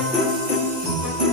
Música